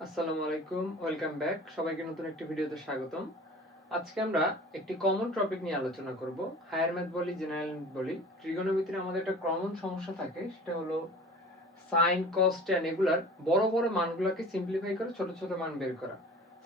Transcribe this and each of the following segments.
আসসালামু আলাইকুম, welcome back. সবাইকে নতুন একটি ভিডিওতে স্বাগতম। আজকে আমরা একটি কমন টপিক নিয়ে আলোচনা করব। হায়ার ম্যাথ বলি, জেনারেল ম্যাথ বলি, ট্রিগোনোমেট্রিতে আমাদের একটা কমন সমস্যা থাকে, সেটা হলো সাইন, কস, ট্যান এগুলার বড় বড় মানগুলোকে সিম্পলিফাই করে ছোট ছোট মান বের করা।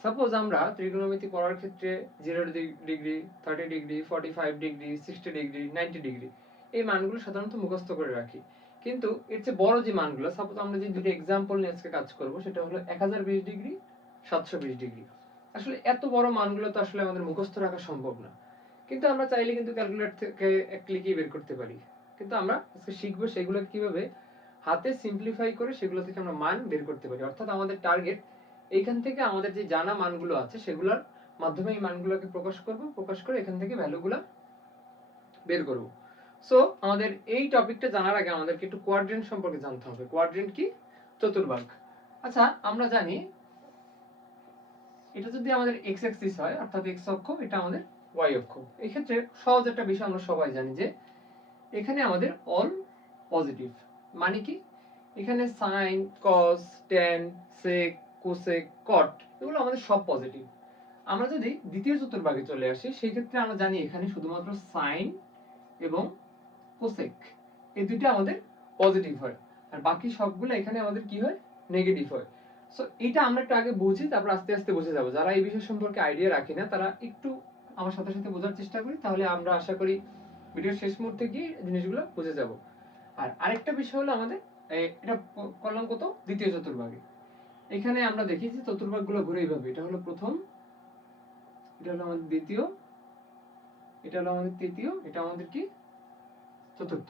সাপোজ আমরা ট্রিগোনোমেট্রি পড়ার ক্ষেত্রে 0 degree, 30 degree, 45 degree, 60 degree, 90 degree এই মানগুলো সাধারণত মুখস্থ করে রাখি। কিন্তু এর চেয়ে বড় যে মানগুলো, সাপোজ আমরা যে দুটো এক্সাম্পল নিয়ে আজকে কাজ করব, সেটা হলো 1020 ডিগ্রি, 720 ডিগ্রি। আসলে এত বড় মানগুলো তো আসলে আমাদের মুখস্থ রাখা সম্ভব না, কিন্তু আমরা চাইলে কিন্তু ক্যালকুলেটর থেকে এক ক্লিকেই বের করতে পারি। কিন্তু আমরা আজকে শিখবো সেগুলো কিভাবে হাতে সিম্পলিফাই করে সেগুলো থেকে আমরা মান বের করতে পারি। অর্থাৎ আমাদের টার্গেট এইখান থেকে আমাদের যে জানা মানগুলো আছে সেগুলোর মাধ্যমে এই মানগুলোকে প্রকাশ করে এখান থেকে ভ্যালুগুলো বের করব। সো আমাদের এই টপিকটা জানার আগে আমাদেরকে একটু কোয়াড্রেন্ট সম্পর্কে জানতে হবে। কোয়াড্রেন্ট কি? চতুর্ভাগ। আচ্ছা, আমরা জানি এটা যদি আমাদের এক্স অ্যাক্সিস হয়, অর্থাৎ এক্স অক্ষ, এটা আমাদের ওয়াই অক্ষ। এই ক্ষেত্রে সহজ একটা বিষয় আমরা সবাই জানি যে এখানে আমাদের অল পজিটিভ। মানে কি? এখানে সাইন, কস, ট্যান, সেক, কোসেক, কট এগুলো আমাদের সব পজিটিভ। আমরা যদি দ্বিতীয় চতুর্ভাগে চলে আসি, সেই ক্ষেত্রে আমরা জানি এখানে শুধুমাত্র সাইন এবং কোসেক এই দুইটা আমাদের পজিটিভ হয়, আর বাকি সবগুলো এখানে আমাদের কি হয়? নেগেটিভ হয়। সো এটা আমরা একটু আগে বুঝি, তারপর আস্তে আস্তে বুঝে যাবো। যারা এই বিষয় সম্পর্কে আইডিয়া রাখি না, তারা একটু আমার সাথে সাথে বোঝার চেষ্টা করি, তাহলে আমরা আশা করি ভিডিওর শেষ মুহূর্তে গিয়ে জিনিসগুলো বুঝে যাব। আর আরেকটা বিষয় হলো আমাদের এটা করলাম কত? দ্বিতীয় চতুর্ভাগে। এখানে আমরা দেখি যে চতুর্ভাগগুলো ঘুরে এইভাবে, এটা হলো প্রথম, এটা হলো আমাদের দ্বিতীয়, এটা হলো আমাদের তৃতীয়, এটা আমাদের কি? চতুর্থ।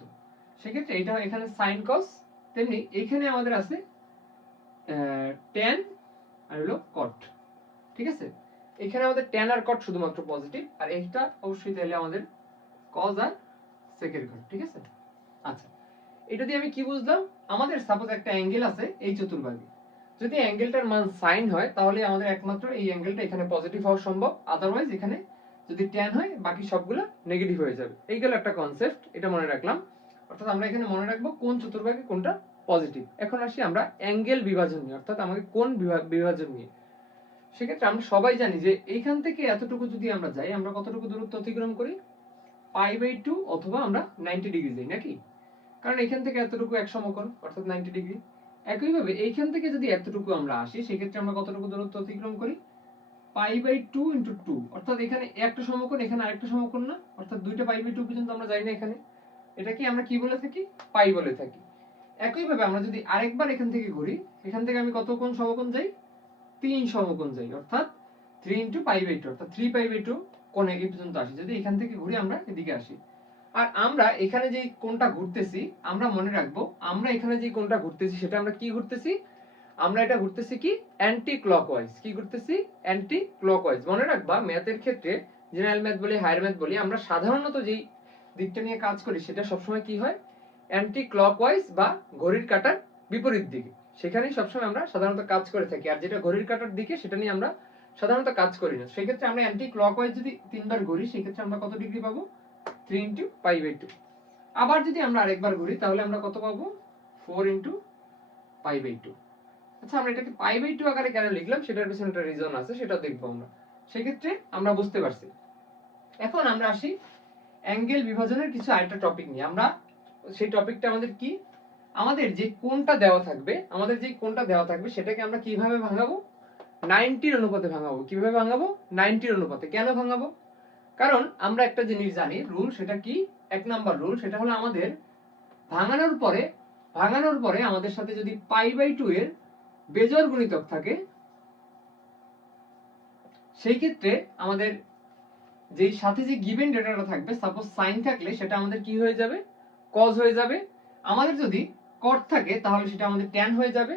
সেক্ষেত্রে এটা এখানে সাইন কস, তেমনি এইখানে আমাদের আছে ট্যান আর হলো কট। ঠিক আছে, এখানে আমাদের ট্যান আর কট শুধুমাত্র পজিটিভ, আর এইটা অবশ্যই তাহলে আমাদের কজ আর সেকের ঘর। ঠিক আছে। আচ্ছা, এটা দিয়ে আমি কি বুঝলাম? আমাদের সাপোজ একটা অ্যাঙ্গেল আছে এই চতুর্ভাগে, যদি অ্যাঙ্গেলটার মান সাইন হয় তাহলে আমাদের একমাত্র এই অ্যাঙ্গেলটা এখানে পজিটিভ হওয়া সম্ভব, আদারওয়াইজ এখানে যদি ট্যান হয় বাকি সবগুলো নেগেটিভ হয়ে যাবে। এই গেল একটা কনসেপ্ট, এটা মনে রাখলাম। অর্থাৎ আমরা এখানে মনে রাখবো কোন চতুর্ভাগে কোনটা পজিটিভ। এখন আসি আমরা অ্যাঙ্গেল বিভাজন নিয়ে, অর্থাৎ আমাদের কোন বিভাজন নিয়ে। সেক্ষেত্রে আমরা সবাই জানি যে এইখান থেকে এতটুকু যদি আমরা যাই, আমরা কতটুকু দূরত্ব অতিক্রম করি? π/2 অথবা আমরা 90 ডিগ্রি যাই নাকি? কারণ এখান থেকে এতটুকু এক সমকোণ, অর্থাৎ 90 ডিগ্রি। একইভাবে এইখান থেকে যদি এতটুকু আমরা আসি, সেক্ষেত্রে আমরা কতটুকু দূরত্ব অতিক্রম করি? π/2 × 2, অর্থাৎ এখানে একটা সমকোণ, এখানে আরেকটা সমকোণ না, অর্থাৎ দুইটা π/2 পর্যন্ত আমরা যাই না এখানে। এটাকে আমরা কি বলে থাকি? পাই বলে থাকি। একইভাবে আমরা যদি আরেকবার এখান থেকে ঘুরি, এখান থেকে আমি কত কোণ সমকোণ যাই? 3 সমকোণ যাই, অর্থাৎ 3 × π/2, অর্থাৎ 3π/2 কোণে এই পর্যন্ত আসি, যদি এখান থেকে ঘুরে আমরা এদিকে আসি। আর আমরা এখানে যে কোণটা ঘুরতেছি, আমরা মনে রাখবো আমরা এখানে যে কোণটা ঘুরতেছি সেটা আমরা কি ঘুরতেছি? আমরা এটা ঘুরতেছি কি? Anti clockwise. কি ঘুরতেছি? Anti clockwise. মনে রাখবা, ম্যাথের ক্ষেত্রে জেনারেল ম্যাথ বলি, হায়ার ম্যাথ বলি, আমরা সাধারণত যেই দিকটা নিয়ে কাজ করি সেটা সবসময় কি হয়? অ্যান্টি ক্লকওয়াইজ বা ঘড়ির কাঁটার বিপরীত দিকে, সেখানেই সবসময় আমরা সাধারণত কাজ করে থাকি। আর যেটা ঘড়ির কাঁটার দিকে সেটা নিয়ে আমরা সাধারণত কাজ করি না। সেক্ষেত্রে আমরা অ্যান্টি ক্লকওয়াইজ যদি 3বার ঘুরি, সেক্ষেত্রে আমরা কত ডিগ্রি পাবো? 3 × π/2। আবার যদি আমরা আরেকবার ঘুরি তাহলে আমরা কত পাবো? 4 × π/2। আচ্ছা, আমরা এটাকে π/2 আকারে কেন লিখলাম সেটার পিছনে একটা রিজন আছে, সেটা দেখবো আমরা। সেক্ষেত্রে আমরা বুঝতে পারছি। এখন আমরা আসি অ্যাঙ্গেল বিভাজনের কিছু আরেকটা টপিক নিয়ে। আমরা সেই টপিকটা আমাদের কি? আমাদের যে কোণটা দেওয়া থাকবে, সেটাকে আমরা কিভাবে ভাঙাবো? 90-র অনুপাতে ভাঙাবো। কিভাবে ভাঙাবো? 90-র অনুপাতে। কেন ভাঙাবো? কারণ আমরা একটা জিনিস জানি, রুল, সেটা কি? 1 নাম্বার রুল, সেটা হলো আমাদের ভাঙানোর পরে আমাদের সাথে যদি π/2 এর বেজোড় গুণিতক থাকে, সেই ক্ষেত্রে আমাদের যেই সাথে যে গিভেন ডেটাটা থাকবে, সাপোজ সাইন থাকলে সেটা আমাদের কি হয়ে যাবে? কজ হয়ে যাবে। আমাদের যদি কট থাকে তাহলে সেটা আমাদের ট্যান হয়ে যাবে।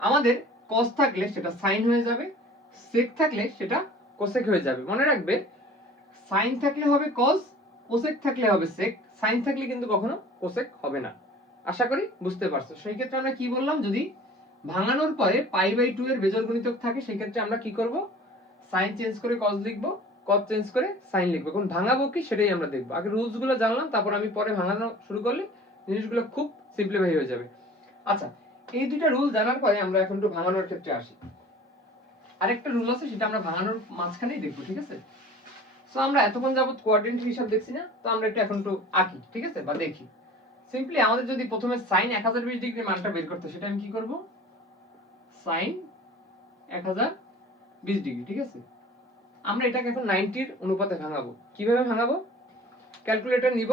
আমাদের কস থাকলে সেটা সাইন হয়ে যাবে। সেক থাকলে সেটা কোসেক হয়ে যাবে। মনে রাখবে, সাইন থাকলে হবে কস, কোসেক থাকলে হবে সেক, সাইন থাকলে কিন্তু কখনো কোসেক হবে না। আশা করি বুঝতে পারছো। সেই ক্ষেত্রে আমরা কি বললাম? যদি ভাঙানোর পরে π/2 এর বেজোড় গুণিতক থাকে, সেই ক্ষেত্রে আমরা কি করব? সাইন চেঞ্জ করে কস লিখবো, কস চেঞ্জ করে সাইন লিখবো। এখন ভাঙাবো কি সেটাই আমরা দেখবো। আগে রুলস গুলো জানলাম, তারপর আমি পরে ভাঙানো শুরু করলে জিনিসগুলো খুব সিম্পলিফাই হয়ে যাবে। আচ্ছা, এই দুইটা রুল জানার পরে আমরা এখন একটু ভাঙানোর ক্ষেত্রে আসি। আরেকটা রুল আছে, সেটা আমরা ভাঙানোর মাঝখানেই দেখবো, ঠিক আছে? সো আমরা এতক্ষণ যাবত কোয়াড্রেন্টের হিসাব দেখছি না, তো আমরা এখন একটু আঁকি, ঠিক আছে, বা দেখি। সিম্পলি আমাদের যদি প্রথমে সাইন 1020 ডিগ্রি মানটা বের করতে, সেটা আমি কি করব, সাইন 1020 ডিগ্রি, ঠিক আছে? আমরা এটাকে এখন 90-র অনুপাতে ভাঙাবো। কিভাবে ভাঙাবো? ক্যালকুলেটর নিব,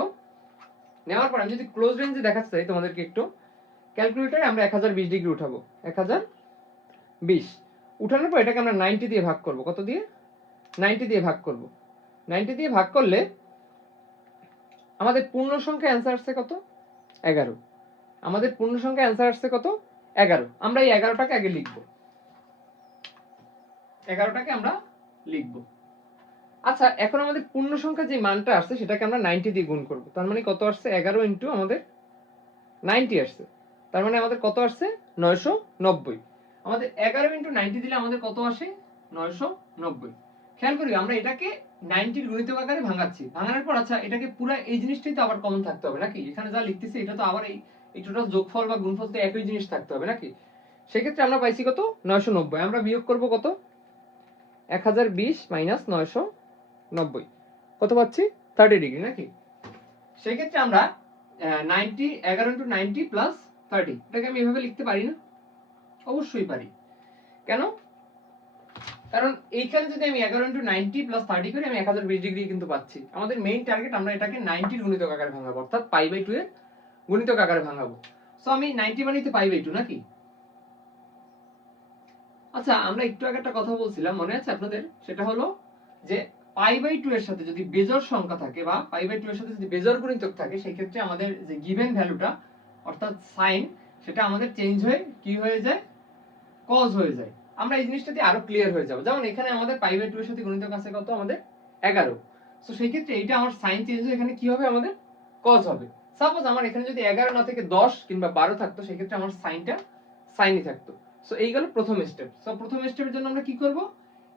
নেওয়ার পর আমি যদি ক্লোজ রেঞ্জে দেখাতে চাই তোমাদেরকে একটু, ক্যালকুলেটরে আমরা 1020 ডিগ্রি উঠাবো। 1020 উঠানোর পর এটাকে আমরা 90 দিয়ে ভাগ করব। কত দিয়ে? 90 দিয়ে ভাগ করব। 90 দিয়ে ভাগ করলে আমাদের পূর্ণ সংখ্যা অ্যান্সার আসছে কত? 11। আমাদের পূর্ণ সংখ্যা অ্যান্সার আসছে কত? 11। আমরা এই 11টাকে আগে লিখব, 11টাকে আমরা লিখব। আচ্ছা, এখন আমাদের পূর্ণ সংখ্যা যে মানটা আসছে সেটাকে আমরা 90 দিয়ে গুণ করব। তার মানে কত আসছে? 11 ইন্টু আমাদের 90 আসছে। তার মানে আমাদের কত আসছে? 990। আমাদের 11 ইন্টু 90 দিলে আমাদের কত আসে? 990। খেয়াল করি আমরা এটাকে 90-র গুণিতক আকারে ভাঙাচ্ছি। ভাঙানোর পর আচ্ছা, এটাকে পুরো এই জিনিসটাই তো আবার কমন থাকতে হবে নাকি? এখানে যা লিখতেছি এটা তো আবার এই টোটাল যোগফল বা গুণফল তো একই জিনিস থাকতে হবে নাকি? সেক্ষেত্রে আমরা পাইছি কত? 990। আমরা বিয়োগ করব কত? 1020 মাইনাস 990 কত পাচ্ছি? 30 ডিগ্রি নাকি? সেক্ষেত্রে আমরা 11 ইন্টু 90 প্লাস 30, এটাকে আমি এভাবে লিখতে পারি না? অবশ্যই পারি। কেন? কারণ এইখানে যদি আমি 11 ইন্টু 90 প্লাস 30 করি, আমি 1020 ডিগ্রি কিন্তু পাচ্ছি। আমাদের মেইন টার্গেট আমরা এটাকে 90-র গুণিতক আকারে ভাঙাবো, অর্থাৎ π/2 এর গুণিতক আকারে ভাঙাবো। সো আমি 90 বানাইতে π/2 নাকি? আচ্ছা, আমরা একটু আগে একটা কথা বলছিলাম, মনে আছে আপনাদের? সেটা হলো যে π/2 এর সাথে যদি বেজোড় সংখ্যা থাকে বা π/2 এর সাথে যদি বেজোড় গুণিতক থাকে, সেই ক্ষেত্রে আমাদের যে গিভেন ভ্যালুটা অর্থাৎ সাইন, সেটা আমাদের চেঞ্জ হয়ে কি হয়ে যায়? কজ হয়ে যায়। আমরা এই জিনিসটাতে আরো ক্লিয়ার হয়ে যাব। যেমন এখানে আমাদের π/2 এর সাথে গুণিতক আছে কত? আমাদের 11। সো সেই ক্ষেত্রে এইটা আমার সাইন চেঞ্জ হয়ে এখানে কি হবে? আমাদের কজ হবে। সাপোজ আমার এখানে যদি 11 না থেকে 10 কিংবা 12 থাকতো, সেই ক্ষেত্রে আমার সাইনটা সাইনই থাকতো। সো এই গেল প্রথম স্টেপ। সো প্রথম স্টেপের জন্য আমরা কি করব?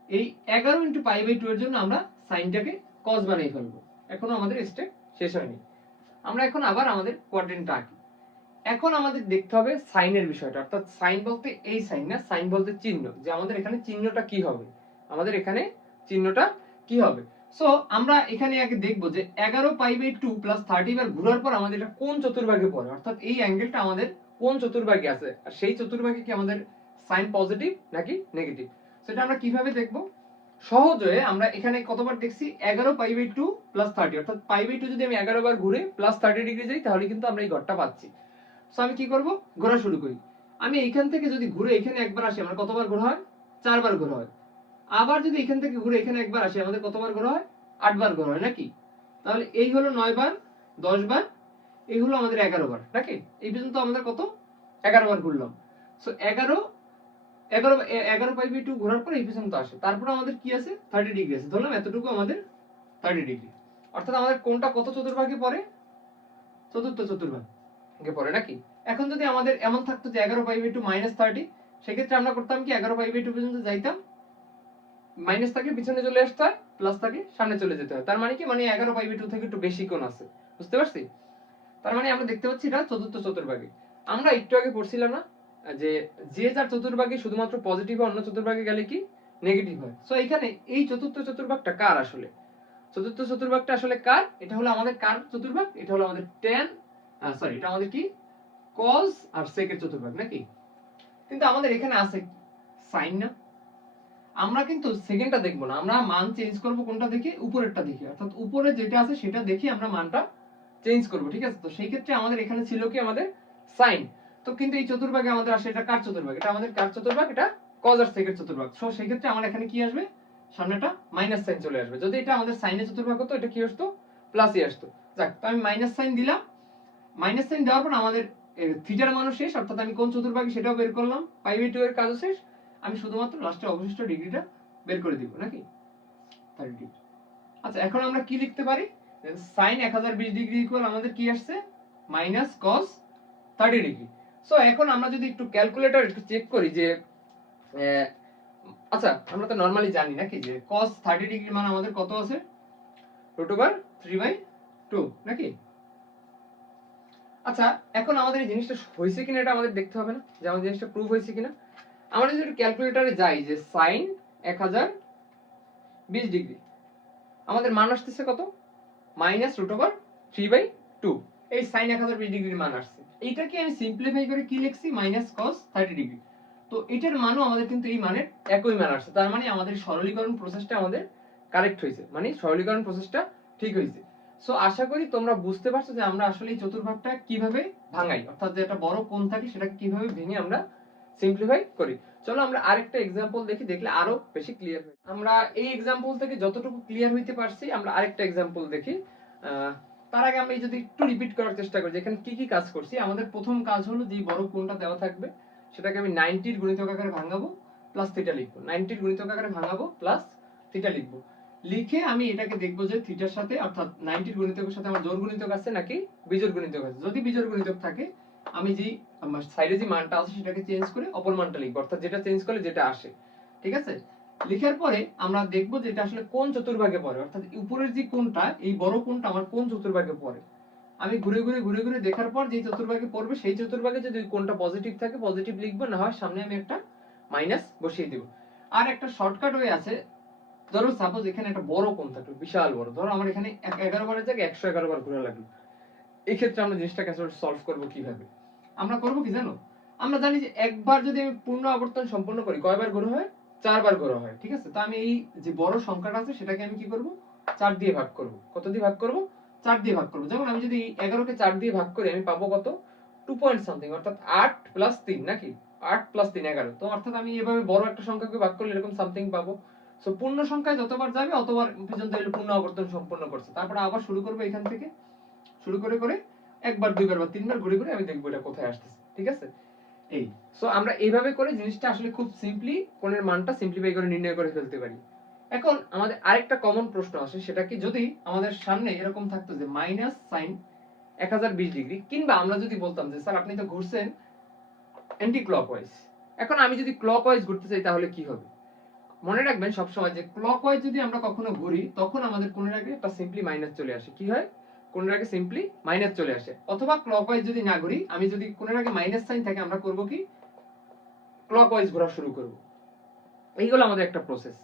এই 11 ইন্টু π/2 এর জন্য আমরা সাইনটাকে কজ বানিয়ে ফেলবো। এখনো আমাদের স্টেপ শেষ হয়নি। আমরা এখন আবার আমাদের কোয়াড্রেন্টটা আঁকি। এখন আমাদের দেখতে হবে সাইনের বিষয়টা, অর্থাৎ সাইন বলতে এই সাইন না, সাইন বলতে চিহ্ন, যে আমাদের এখানে চিহ্নটা কি হবে, আমাদের এখানে চিহ্নটা কি হবে। সো আমরা এখানে আগে দেখবো যে 11 π/2 প্লাস 30 বার ঘোরার পর আমাদের এটা কোন চতুর্ভাগে পড়ে, অর্থাৎ এই অ্যাঙ্গেলটা আমাদের কোন চতুর্ভাগে আছে, আর সেই চতুর্ভাগে কি আমাদের সাইন পজিটিভ নাকি নেগেটিভ, সেটা আমরা কিভাবে দেখবো? সহজ হয়ে আমরা এখানে কতবার দেখছি? 11 π/2 প্লাস 30, অর্থাৎ π/2 যদি আমি 11 বার ঘুরে প্লাস 30 ডিগ্রি যাই, তাহলে কিন্তু আমরা এই ঘরটা পাচ্ছি। সো আমি কি করব? ঘোরা শুরু করি। আমি এইখান থেকে যদি ঘুরে এখানে একবার আসি, আমার কতবার ঘোরা হয়? 4 বার ঘোরা হয়। আবার যদি এখান থেকে ঘুরে এখানে একবার আসি, আমাদের কতবার ঘোরা হয়? 8 বার ঘোরা হয় নাকি? তাহলে এই হলো 9 বার, 10 বার, এই হলো আমাদের 11 বার নাকি? এই পর্যন্ত আমাদের কত? 11 বার ঘুরলাম। সো 11 π/2 ঘোরার পর এই পর্যন্ত আসে। তারপর আমাদের কি আছে? 30 ডিগ্রি আছে। ধরলাম এতটুকু আমাদের 30 ডিগ্রি। অর্থাৎ আমাদের কোনটা কত চতুর্ভাগে পড়ে? চতুর্থ চতুর্ভাগে পড়ে নাকি? এখন যদি আমাদের এমন থাকতো যে 11 π/2 মাইনাস 30, সেক্ষেত্রে আমরা করতাম কি? 11 π/2 পর্যন্ত যাইতাম, মাইনাস থাকে পিছনে চলে আসতে হয়, প্লাস থাকে সামনে চলে যেতে হয়। তার মানে কি? মানে 11 π/2 থেকে একটু বেশি কোণ আছে। বুঝতে পারছি? তার মানে আমরা দেখতে পাচ্ছি এটা চতুর্থ চতুর্ভাগে। আমরা একটু আগে পড়ছিলাম না যে যে যার চতুর্ভাগে শুধুমাত্র পজিটিভ, অন্য চতুর্ভাগে গেলে কি নেগেটিভ হয়। সো এখানে এই চতুর্থ চতুর্ভাগটা কার আসলে? চতুর্থ চতুর্ভাগটা আসলে কার? এটা হলো আমাদের কার চতুর্ভাগ? এটা হলো আমাদের tan, সরি, এটা আমাদের কি? cos আর sec এর চতুর্ভাগ নাকি? কিন্তু আমাদের এখানে আছে sin না। আমরা কিন্তু সেকেন্ডটা দেখব না, আমরা মান চেঞ্জ করব কোনটা দেখে? উপরেরটা দেখে, অর্থাৎ উপরে যেটা আছে সেটা দেখে আমরা মানটা চেঞ্জ করব, ঠিক আছে? তো সেই ক্ষেত্রে আমাদের এখানে ছিল কি? আমাদের sin। তো কিন্তু এই চতুর্ভাগে আমাদের আসে এটা কার চতুর্ভাগ? এটা আমাদের কার চতুর্ভাগ? এটা cos আর sec এর চতুর্ভাগ। সো সেই ক্ষেত্রে আমার এখানে কি আসবে? সামনেটা মাইনাস সাইন চলে আসবে। যদি এটা আমাদের সাইনের চতুর্ভাগ হতো, এটা কি আসতো? প্লাসই আসতো। যাক, তো আমি মাইনাস সাইন দিলাম। মাইনাস সাইন দেওয়ার পর আমাদের থিটার মানও শেষ, অর্থাৎ আমি কোন চতুর্ভাগে সেটাও বের করলাম, π/2 এর কাজও শেষ। আমি শুধুমাত্র লাস্টে অবশিষ্ট ডিগ্রিটা বের করে দিব নাকি? 30 ডিগ্রি। আচ্ছা, এখন আমরা কি লিখতে পারি? sin 1020 ডিগ্রি ইকুয়াল আমাদের কি আসছে? Minus cos 30 degree. সো এখন আমরা যদি একটু ক্যালকুলেটর একটু চেক করি যে আচ্ছা, আমরা তো নরমালি জানি নাকি যে cos 30 ডিগ্রি মান আমাদের কত আছে? √3/2 নাকি? আচ্ছা, এখন আমাদের এই জিনিসটা হয়েছে কিনা এটা আমাদের দেখতে হবে না, যে আমাদের জিনিসটা প্রুভ হয়েছে কিনা। আমরা যদি ক্যালকুলেটরে যাই যে সাইন 1020 ডিগ্রি, আমাদের মান আসতেছে কত? -√3/2। এই সাইন 1020 ডিগ্রির মান আসছে। এইটাকে আমি সিম্পলিফাই করে কি লিখছি? -cos 30 degree. তো এটার মানও আমাদের কিন্তু এই মানের একই মান আসছে। তার মানে আমাদের সরলীকরণ প্রসেসটা আমাদের কারেক্ট হয়েছে, মানে সরলীকরণ প্রসেসটা ঠিক হয়েছে। সো আশা করি তোমরা বুঝতে পারছো যে আমরা আসলে এই চতুর্ভাগটা কিভাবে ভাঙাই, অর্থাৎ যে একটা বড় কোণ থাকে সেটাকে কিভাবে ভেঙে আমরা সিম্পলিফাই করি। চলো আমরা আরেকটা এক্সাম্পল দেখি, দেখলে আরো বেশি ক্লিয়ার হয়। আমরা এই এক্সাম্পল থেকে যতটুকু ক্লিয়ার হইতে পারছি, আমরা আরেকটা এক্সাম্পল দেখি। তার আগে আমি যদি একটু রিপিট করার চেষ্টা করি এখানে কি কি কাজ করছি। আমাদের প্রথম কাজ হলো যে বড় কোণটা দেওয়া থাকবে সেটাকে আমি 90 এর গুণিতক আকারে ভাঙাবো প্লাস থিটা লিখবো। 90 এর গুণিতক আকারে ভাঙাবো প্লাস থিটা লিখবো। লিখে আমি এটাকে দেখবো যে থিটার সাথে, অর্থাৎ 90 এর গুণিতকের সাথে আমার জোড় গুণিতক আছে নাকি বিজোড় গুণিতক আছে। যদি বিজোড় গুণিতক থাকে আমি যে আমার সাইডে যে মানটা আছে সেটাকে চেঞ্জ করে অপর মানটা লিখবো, অর্থাৎ যেটা চেঞ্জ করলে যেটা আসে। ঠিক আছে? লিখার পরে আমরা দেখবো যে এটা আসলে কোন চতুর্ভাগে পড়ে, অর্থাৎ উপরের যে কোণটা, এই বড় কোণটা আমার কোন চতুর্ভাগে পড়ে। আমি ঘুরে ঘুরে ঘুরে ঘুরে দেখার পর যে চতুর্ভাগে পড়বে সেই চতুর্ভাগে যদি কোণটা পজিটিভ থাকে পজিটিভ লিখবো, না হয় সামনে আমি একটা মাইনাস বসিয়ে দেব। আর একটা শর্টকাট ওয়ে আছে, ধরো সাপোজ এখানে একটা বড় কোণ থাকলো, বিশাল বড়, ধরো আমার এখানে 11 বারের জায়গায় 111 বার ঘোরা লাগলো। এই ক্ষেত্রে আমরা জিনিসটাকে আসলে সলভ করব কিভাবে? আমরা করব কি জানো? আমরা জানি যে একবার যদি আমি পূর্ণ আবর্তন সম্পন্ন করি কয়বার ঘোরা হয়? 4 বার ঘোরা হয়। ঠিক আছে? তো আমি এই যে বড় সংখ্যাটা আছে সেটাকে আমি কি করব? 4 দিয়ে ভাগ করব। কত দিয়ে ভাগ করব? 4 দিয়ে ভাগ করব। যেমন আমি যদি 11 কে 4 দিয়ে ভাগ করি আমি পাবো কত? 2 পয়েন্ট সামথিং, অর্থাৎ 8 প্লাস 3 নাকি? 8 প্লাস 3 11। তো অর্থাৎ আমি এভাবে বড় একটা সংখ্যাকে ভাগ করলে এরকম সামথিং পাবো। সো পূর্ণ সংখ্যায় যতবার যাবে অতবার পর্যন্ত এলো পূর্ণ আবর্তন সম্পন্ন করছে। তারপরে আবার শুরু করব এখান থেকে। শুরু করে করে একবার দুইবার বা তিনবার ঘুরে ঘুরে আমি দেখবো এটা কোথায় আসতেছে। ঠিক আছে? এই সো আমরা এইভাবে করে জিনিসটা আসলে খুব সিম্পলি কোণের মানটা সিম্পলিফাই করে নির্ণয় করে ফেলতে পারি। এখন আমাদের আরেকটা কমন প্রশ্ন আসে, সেটা কি যদি আমাদের সামনে এরকম থাকতো যে মাইনাস সাইন 1020 ডিগ্রি, কিংবা আমরা যদি বলতাম যে স্যার আপনি তো ঘুরছেন অ্যান্টি ক্লকওয়াইজ, এখন আমি যদি ক্লকওয়াইজ ঘুরতে চাই তাহলে কি হবে? মনে রাখবেন সবসময় যে ক্লকওয়াইজ যদি আমরা কখনো ঘুরি তখন আমাদের কোণের আগে একটা সিম্পলি মাইনাস চলে আসে। কি হয়? কোণের আগে সিম্পলি মাইনাস চলে আসে। অথবা ক্লকওয়াইজ যদি না ঘুরি, আমি যদি কোণের আগে মাইনাস সাইন থাকে আমরা করব কি? ক্লকওয়াইজ ঘোরা শুরু করব। এই হলো আমাদের একটা প্রসেস।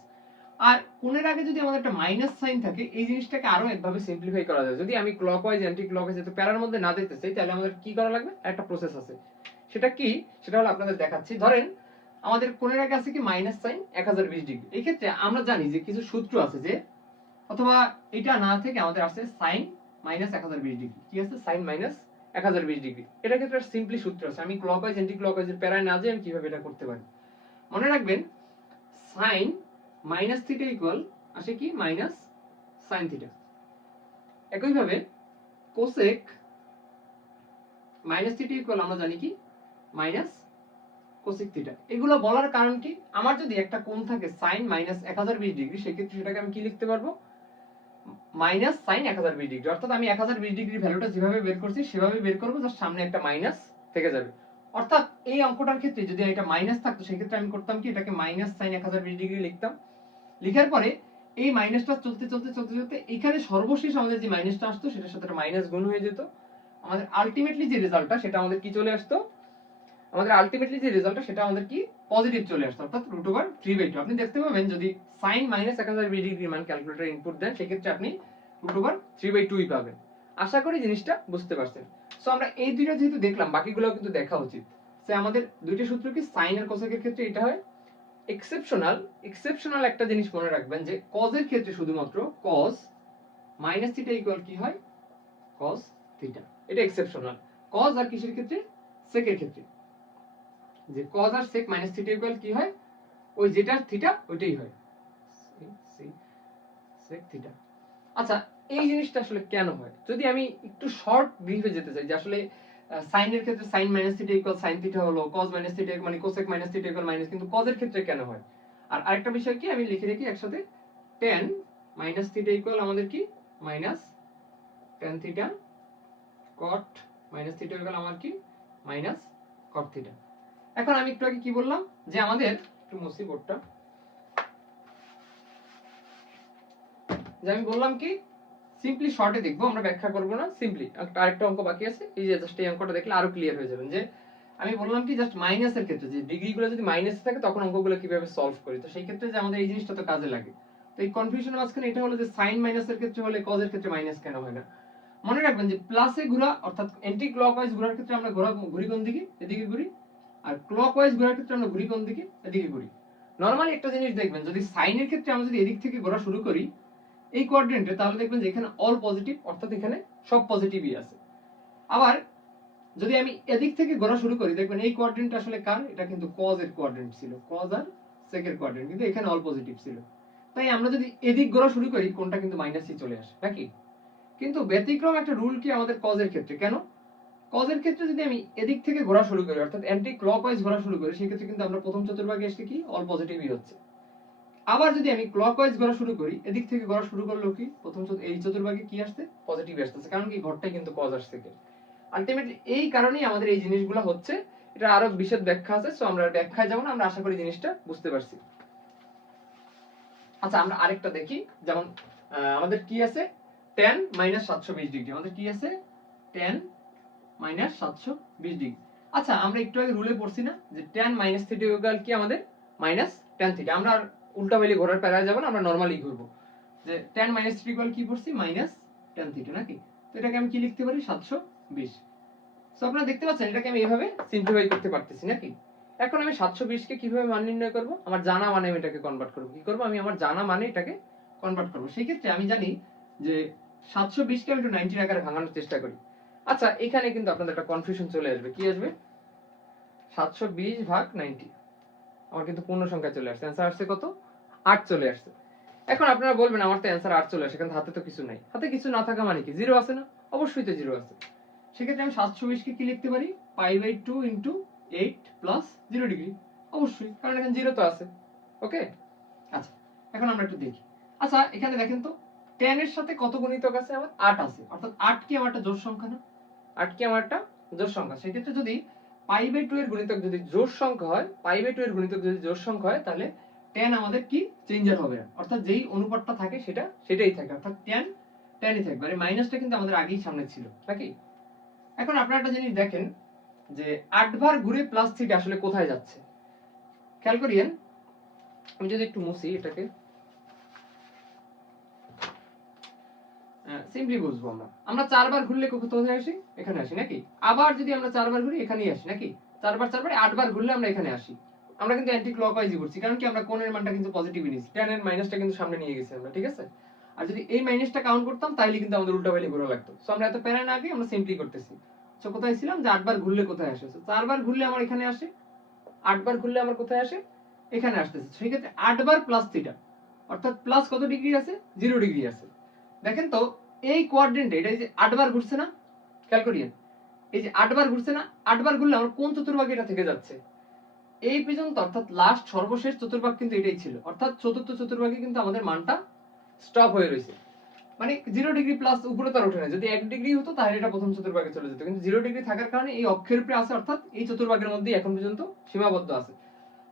আর কোণের আগে যদি আমাদের একটা মাইনাস সাইন থাকে, এই জিনিসটাকে আরো একভাবে সিম্পলিফাই করা যায়। যদি আমি ক্লকওয়াইজ অ্যান্টি ক্লকওয়াইজ এত প্যারার মধ্যে না যেতে চাই তাহলে আমাদের কি করা লাগবে? একটা প্রসেস আছে। সেটা কি? সেটা হলো আপনাদের দেখাচ্ছি। ধরেন আমাদের কোণের আগে আছে কি মাইনাস সাইন 1020 ডিগ্রি। এই ক্ষেত্রে আমরা জানি যে কিছু সূত্র আছে যে, অথবা এটা না থেকে আমাদের আছে সাইন মাইনাস 1020 ডিগ্রি। কি আছে? Sine minus 1020 degree. এটা ক্ষেত্রে সিম্পলি সূত্র আছে। আমি ক্লকওয়াইজ অ্যান্টি ক্লকওয়াইজের প্যারায় না যাই আমি কিভাবে এটা করতে পারি। মনে রাখবেন সাইন মাইনাস থিটা ইকুয়াল আসে কি? Minus sine theta. একইভাবে কোসেক মাইনাস থিটা ইকুয়াল আমরা জানি কি? Minus cosec theta. এগুলো বলার কারণ কি? আমার যদি একটা কোণ থাকে সাইন মাইনাস 1020 ডিগ্রি, সেক্ষেত্রে সেটাকে আমি কি লিখতে পারবো? Minus sine 1020 degree. অর্থাৎ আমি 1020 ডিগ্রি ভ্যালুটা যেভাবে বের করছি সেভাবে বের করবো, জাস্ট সামনে একটা মাইনাস থেকে যাবে। অর্থাৎ এই অঙ্কটার ক্ষেত্রে যদি এটা মাইনাস থাকতো সেক্ষেত্রে আমি করতাম কি? এটাকে মাইনাস সাইন 1020 ডিগ্রি লিখতাম। লিখার পরে এই মাইনাসটা চলতে চলতে চলতে চলতে এখানে সর্বশেষ আমাদের যে মাইনাসটা আসতো সেটার সাথে একটা মাইনাস গুণ হয়ে যেত। আমাদের আলটিমেটলি যে রেজাল্টটা সেটা আমাদের কি চলে আসতো? আমাদের আলটিমেটলি যে রেজাল্টটা সেটা আমাদের কি? পজিটিভ চলে আসতো, অর্থাৎ √3/2। আপনি দেখতে পাবেন যদি সাইন মাইনাস 1020 ডিগ্রি মান ক্যালকুলেটরে ইনপুট দেন সেক্ষেত্রে আপনি √3/2 পাবেন। আশা করি জিনিসটা বুঝতে পারছেন। সো আমরা এই দুইটা যেহেতু দেখলাম, বাকিগুলো কিন্তু দেখা উচিত। সে আমাদের দুইটা সূত্র কি? সাইন আর কোসেকের ক্ষেত্রে এটা হয় এক্সেপশনাল একটা জিনিস মনে রাখবেন যে কজের ক্ষেত্রে শুধুমাত্র কজ মাইনাস থিটা ইকুয়াল কি হয়? Cause theta. এটা এক্সেপশনাল। কজ আর কিসের ক্ষেত্রে? সেকের ক্ষেত্রে। যে কজ আর সেক মাইনাস থিটা ইকুয়াল কি হয়? ওই যেটার থিটা ওইটাই হয়, সেক থিটা। আচ্ছা, এই জিনিসটা আসলে কেন হয়? যদি আমি একটু শর্ট ব্রিফে যেতে চাই যে আসলে সাইনের ক্ষেত্রে sine minus theta equal sine theta হলো, কজ মাইনাস থিটা মানে cosec minus theta equal minus, কিন্তু কজের ক্ষেত্রে কেন হয়? আর আরেকটা বিষয় কি আমি লিখে রাখি একসাথে, tan মাইনাস থিটা ইকুয়াল আমাদের কি? Minus tan theta, cot minus theta equal আমার কি? Minus cot theta. এখন আমি একটু আগে কি বললাম যে আমাদের একটু মুসি বোর্ডটা, যে আমি বললাম কি সিম্পলি শর্টে দেখবো, আমরা ব্যাখ্যা করব না, সিম্পলি আরেকটা অঙ্ক বাকি আছে, এই যে জাস্ট এই অঙ্কটা দেখলে আরো ক্লিয়ার হয়ে যাবেন যে আমি বললাম কি জাস্ট মাইনাসের ক্ষেত্রে যে ডিগ্রিগুলো যদি মাইনাসে থাকে তখন অঙ্কগুলো কিভাবে সলভ করি, তো সেই ক্ষেত্রে যে আমাদের এই জিনিসটা তো কাজে লাগে। তো এই কনফিউশন মাঝখানে এটা হলো যে সাইন মাইনাসের ক্ষেত্রে হলে কজের ক্ষেত্রে মাইনাস কেন হয় না। মনে রাখবেন যে প্লাসে ঘোরা অর্থাৎ অ্যান্টি ক্লকওয়াইজ ঘোরার ক্ষেত্রে আমরা ঘুরি কোন দিকে, এদিকে ঘুরি, আর ক্লকওয়াইজ ঘোরার ক্ষেত্রে আমরা ঘুরি কোন দিকে, এদিকে ঘুরি। নরমালি একটা জিনিস দেখবেন, যদি সাইনের ক্ষেত্রে আমরা যদি এদিক থেকে ঘোরা শুরু করি এই কোয়াড্রেন্টে, তাহলে দেখবেন যে এখানে অল পজিটিভ, অর্থাৎ এখানে সব পজিটিভই আছে। আবার যদি আমি এদিক থেকে ঘোরা শুরু করি দেখবেন এই কোয়াড্রেন্ট আসলে কার, এটা কিন্তু কজ এর কোয়াড্রেন্ট ছিল, কজ আর সেকের কোয়াড্রেন্ট, কিন্তু এখানে অল পজিটিভ ছিল। তাই আমরা যদি এদিক ঘোরা শুরু করি কোনটা কিন্তু মাইনাসই চলে আসে নাকি। কিন্তু ব্যতিক্রম একটা রুল কি আমাদের কজের ক্ষেত্রে, কেন কজের ক্ষেত্রে যদি আমি এদিক থেকে ঘোরা শুরু করি অর্থাৎ অ্যান্টি ক্লকওয়াইজ ঘোরা শুরু করি সেই ক্ষেত্রে কিন্তু আমরা প্রথম চতুর্ভাগে এসে কি অল পজিটিভই হচ্ছে। আবার যদি আমি ক্লকওয়াইজ ঘোরা শুরু করি, এদিক থেকে ঘোরা শুরু করলেও কি প্রথম এই চতুর্ভাগে কি আসছে, পজিটিভ আসতেছে, কারণ কি ঘরটাই কিন্তু কজ আসছে। আলটিমেটলি এই কারণেই আমাদের এই জিনিসগুলো হচ্ছে। এটা আরো বিশদ ব্যাখ্যা আছে, সো আমরা ব্যাখ্যায় যাব না, আমরা আশা করি জিনিসটা বুঝতে পারছি। আচ্ছা আমরা আরেকটা দেখি, যেমন আমাদের কি আছে tan - 720 ডিগ্রি, আমাদের কি আছে tan - 720 ডিগ্রি। আচ্ছা আমরা একটু আগে রুলে পড়ছি না যে tan - থিটা ইকুয়াল কি আমাদের -tan থিটা। আমরা আর উল্টা বাইলে ঘোরার প্যারায় যাব না, আমরা নরমালি ঘুরবো। যে tan - থিটা ইকুয়াল কি পড়ছি -tan থিটা নাকি। তো এটাকে আমি কি লিখতে পারি 720। সো আপনারা দেখতে পাচ্ছেন এটাকে আমি এইভাবে সিম্পলিফাই করতে পারতেছি নাকি। এখন আমি 720 কে কিভাবে মান নির্ণয় করব, আমার জানা মানে আমি এটাকে কনভার্ট করব। কি করব, আমি আমার জানা মানে এটাকে কনভার্ট করব। সেই ক্ষেত্রে আমি জানি যে 720 কে আমি একটু 90 আকারে ভাঙানোর চেষ্টা করি। আচ্ছা এখানে কিন্তু আপনাদের একটা কনফিউশন চলে আসবে, কি আসবে 720 ভাগ 90, আমার কিন্তু পূর্ণ সংখ্যা চলে আসছে, অ্যানসার আসছে কত 8 চলে আসছে। এখন আপনারা বলবেন আমার তো অ্যানসার 8 চলে আসে, কিন্তু হাতে তো কিছু নাই। হাতে কিছু না থাকা মানে কি, জিরো আছে না, অবশ্যই তো জিরো আছে। সেক্ষেত্রে আমি 720 কে কি লিখতে পারি π/2 ইন্টু 8 প্লাস 0 ডিগ্রি, অবশ্যই, কারণ এখানে জিরো তো আছে। ওকে আচ্ছা এখন আমরা একটু দেখি। আচ্ছা এখানে দেখেন তো tan এর সাথে কত গুণিতক আছে, আমার 8 আছে, অর্থাৎ 8 কি আমার একটা জোড় সংখ্যা না, 8 কি আমার একটা জোড় সংখ্যা। সেক্ষেত্রে যদি π/2 এর গুণিতক যদি জোড় সংখ্যা হয়, π/2 এর গুণিতক যদি জোড় সংখ্যা হয়, তাহলে tan আমাদের কি চেঞ্জার হবে না, অর্থাৎ যেই অনুপাতটা থাকে সেটাই থাকে, অর্থাৎ tanই থাকবে। আর মাইনাসটা কিন্তু আমাদের আগেই সামনে ছিল নাকি। এখন আপনারা একটা জিনিস দেখেন যে 8 বার ঘুরে প্লাস থিটা আসলে কোথায় যাচ্ছে, খেয়াল করিয়েন। আমি যদি একটু মুছি এটাকে, সিম্পলি বুঝবো। আমরা 4 বার ঘুরলে কোথায় আসি, এখানে আসি নাকি। আবার যদি আমরা 4 বার ঘুরি এখানেই আসি নাকি, 4 বার 8 বার ঘুরলে আমরা এখানে আসি। আমরা কিন্তু অ্যান্টি ক্লকওয়াইজই ঘুরছি, কারণ কি আমরা কোণের মানটা কিন্তু পজিটিভই নিয়েছি, tan এর মাইনাসটা কিন্তু সামনে নিয়ে গেছি আমরা, ঠিক আছে। আর যদি এই মাইনাসটা কাউন্ট করতাম তাহলে কিন্তু আমাদের উল্টা বাইলে ঘোরা লাগতো। সো আমরা এত প্যারা না আগে আমরা সিম্পলি করতেছি। সো কোথায় ছিলাম যে 8 বার ঘুরলে কোথায় আসে, 4 বার ঘুরলে আমার এখানে আসে, 8 বার ঘুরলে আমার কোথায় আসে, এখানে আসতেছে। সেই ক্ষেত্রে 8 বার প্লাস থিটা, অর্থাৎ প্লাস কত ডিগ্রি আছে, 0 ডিগ্রি আছে। দেখেন তো এই কোয়াড্রেন্টে এটা যে 8 বার ঘুরছে না, খেয়াল করিয়েন, এই যে 8 বার ঘুরছে না, 8 বার ঘুরলে আমার কোন চতুর্ভাগে এটা থেকে যাচ্ছে, এই পর্যন্ত, অর্থাৎ লাস্ট সর্বশেষ চতুর্ভাগ কিন্তু এটাই ছিল, অর্থাৎ চতুর্থ চতুর্ভাগে কিন্তু আমাদের মানটা স্টপ হয়ে রয়েছে। মানে 0 ডিগ্রি প্লাস উপরে তো আর ওঠে না, যদি 1 ডিগ্রি হতো তাহলে এটা প্রথম চতুর্ভাগে চলে যেত, কিন্তু 0 ডিগ্রি থাকার কারণে এই অক্ষের উপরে আছে, অর্থাৎ এই চতুর্ভাগের মধ্যে এখন পর্যন্ত সীমাবদ্ধ আছে।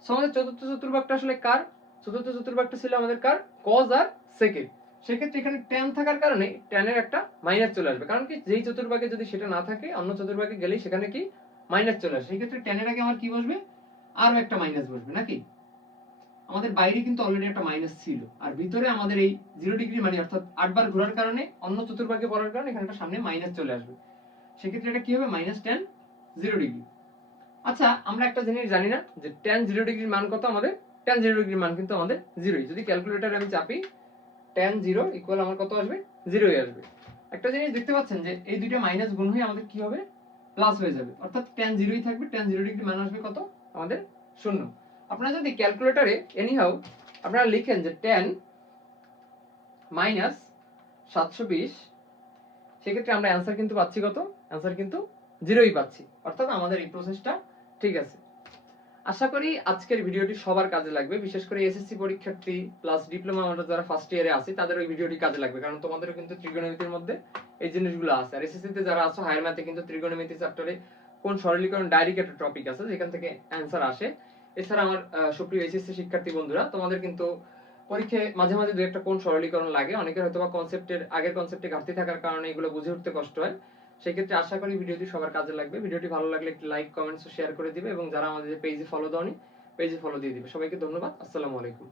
সো আমাদের চতুর্থ চতুর্ভাগটা আসলে কার, চতুর্থ চতুর্ভাগটা ছিল আমাদের কার, কজ আর সেকের। সেক্ষেত্রে এখানে tan থাকার কারণে tan এর একটা মাইনাস চলে আসবে, কারণ কি যেই চতুর্ভাগে যদি সেটা না থাকে অন্য চতুর্ভাগে গেলেই সেখানে কি মাইনাস চলে আসে। সেই ক্ষেত্রে tan এর আগে আমার কি বসবে, আরো একটা মাইনাস বসবে নাকি। আমাদের বাইরে কিন্তু অলরেডি একটা মাইনাস ছিল, আর ভিতরে আমাদের এই 0 ডিগ্রি মানে অর্থাৎ 8 বার ঘোরার কারণে অন্য চতুর্ভাগে পড়ার কারণে এখানে একটা সামনে মাইনাস চলে আসবে। সেক্ষেত্রে এটা কি হবে -tan 0 ডিগ্রি। আচ্ছা আমরা একটা জিনিস জানি না যে tan 0 ডিগ্রির মান কত, আমাদের tan 0 ডিগ্রির মান কিন্তু আমাদের 0ই। যদি ক্যালকুলেটরে আমি চাপি tan 0 ইকুয়াল আমার কত আসবে, 0ই আসবে। একটা জিনিস দেখতে পাচ্ছেন যে এই দুইটা মাইনাস গুণ হয়ে আমাদের কি হবে, প্লাস হয়ে যাবে, অর্থাৎ tan 0ই থাকবে, tan 0 ডিগ্রি মান আসবে কত আমাদের 0। আপনারা যদি ক্যালকুলেটরে এনিহাউ আপনারা লিখেন যে tan -720, সেক্ষেত্রে আমরা অ্যান্সার কিন্তু পাচ্ছি কত, অ্যান্সার কিন্তু 0ই পাচ্ছি, অর্থাৎ আমাদের এই প্রসেসটা ঠিক আছে। আশা করি আজকের ভিডিওটি সবার কাজে লাগবে, বিশেষ করে এসএসসি পরীক্ষার্থী প্লাস ডিপ্লোমা আমরা যারা ফার্স্ট ইয়ারে আছি তাদের ওই ভিডিওটি কাজে লাগবে, কারণ তোমাদেরও কিন্তু ত্রিকোণমিতির মধ্যে এই জিনিসগুলো আছে। আর এসএসসি তে যারা আছো হায়ার ম্যাথে কিন্তু ত্রিকোণমিতি চ্যাপ্টারে কোন সরলীকরণ ডাইরেক্ট একটা টপিক আছে যেখান থেকে অ্যান্সার আসে। এছাড়া আমার সুপ্রিয় এসএসসি শিক্ষার্থী বন্ধুরা, তোমাদের কিন্তু পরীক্ষায় মাঝে মাঝে দু একটা কোন সরলীকরণ লাগে, অনেকের হয়তো বা কনসেপ্টের আগের কনসেপ্টে ঘাটতি থাকার কারণে এগুলো বুঝে উঠতে কষ্ট হয়। সেক্ষেত্রে আশা করি ভিডিওটি সবার কাজে লাগবে। ভিডিওটি ভালো লাগলে একটি লাইক, কমেন্টস ও শেয়ার করে দিবে এবং যারা আমাদের পেজে ফলো দাওনি পেজে ফলো দিয়ে দিবে। সবাইকে ধন্যবাদ। আসসালামু আলাইকুম।